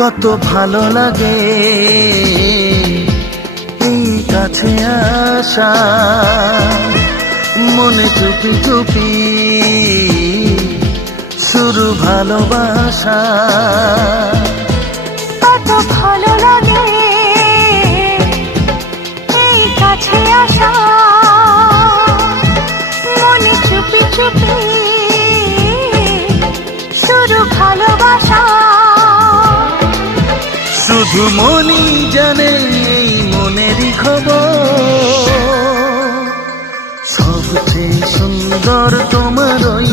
কত ভালো লাগে এই কাছে আসা, মনে চুপি চুপি শুরু ভালোবাসা। কত ভালো লাগে এই কাছে আসা, মনে চুপি চুপি শুরু ভালোবাসা। শুধু মনই জানে এই মনেরই খবর, সবচেয়ে সুন্দর তোমার ওই